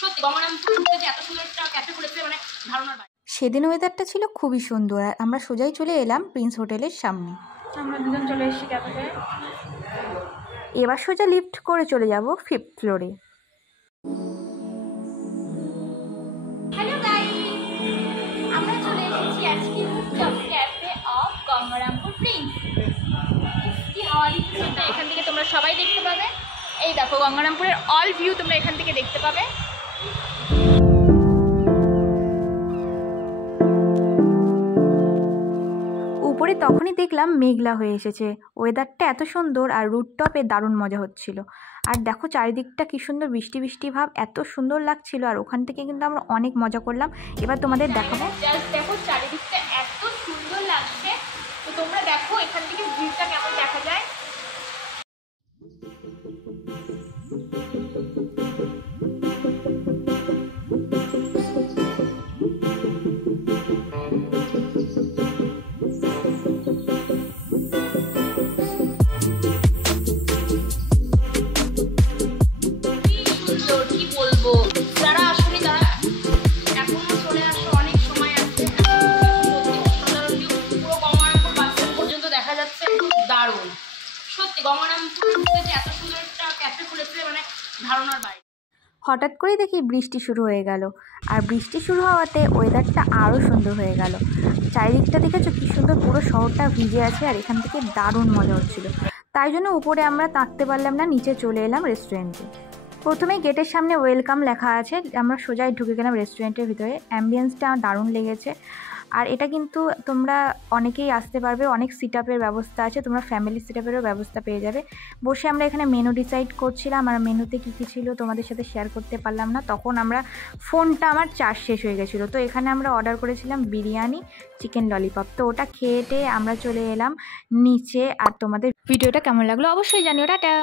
সত্যি গঙ্গারামপুরে যে এত সুন্দর একটা ক্যাফে খুলেছে মানে ধারণার বাইরে। সেদিন ওয়েদারটা ছিল খুবই সুন্দর আর আমরা সোজাই চলে এলাম প্রিন্স হোটেলের সামনে। আমরা দুজন চলে এসেছি ক্যাফেতে। এবার সোজা লিফট করে চলে যাব 5th ফ্লোরে। হ্যালো গাইস, আমরা চলে এসেছি আজকে rooftop cafe of Gangarampur Prince. কি হাওয়া দিচ্ছে, এখান থেকে তোমরা সবাই দেখতে পাবে। এই দেখো গঙ্গারামপুরের অল ভিউ তোমরা এখান থেকে দেখতে পাবে। উপরে তখনই দেখলাম মেঘলা হয়ে এসেছে, ওয়েদারটা এত সুন্দর আর রুফটপে দারুণ মজা হচ্ছিল। আর দেখো চারিদিকটা কি সুন্দর বৃষ্টি বৃষ্টি ভাব, এত সুন্দর লাগছিল। আর ওখান থেকে কিন্তু আমরা অনেক মজা করলাম। এবার তোমাদের দেখাবো, জাস্ট দেখো চারিদিকটা এত সুন্দর লাগছে। তো তোমরা দেখো এখান থেকে ভিউটা কেমন দেখা যায়। হঠাৎ করে দেখি বৃষ্টি শুরু হয়ে গেল। আর বৃষ্টি শুরু হওয়াতে ওয়েদারটা আরও সুন্দর হয়ে গেল। চারিদিকটা দেখেছো কি সুন্দর, পুরো শহরটা ভিজে আছে আর এখান থেকে দারুণ মজা হচ্ছিল। তাই জন্য উপরে আমরা থাকতে পারলাম না, নিচে চলে এলাম রেস্টুরেন্টে। প্রথমেই গেটের সামনে ওয়েলকাম লেখা আছে, আমরা সোজাই ঢুকে গেলাম রেস্টুরেন্টের ভিতরে। অ্যাম্বিয়েন্সটা আমার দারুণ লেগেছে। আর এটা কিন্তু তোমরা অনেকেই আসতে পারবে, অনেক সিট আপের ব্যবস্থা আছে, তোমরা ফ্যামিলি সিট আপেরও ব্যবস্থা পেয়ে যাবে। বসে আমরা এখানে মেনু ডিসাইড করছিলাম, আর মেনুতে কী কী ছিল তোমাদের সাথে শেয়ার করতে পারলাম না, তখন ফোনটা আমার চার্জ শেষ হয়ে গেছিলো। তো এখানে আমরা অর্ডার করেছিলাম বিরিয়ানি, চিকেন ললিপপ। তো ওটা খেয়ে আমরা চলে এলাম নিচে। আর তোমাদের ভিডিওটা কেমন লাগলো অবশ্যই জানিও। টাটা।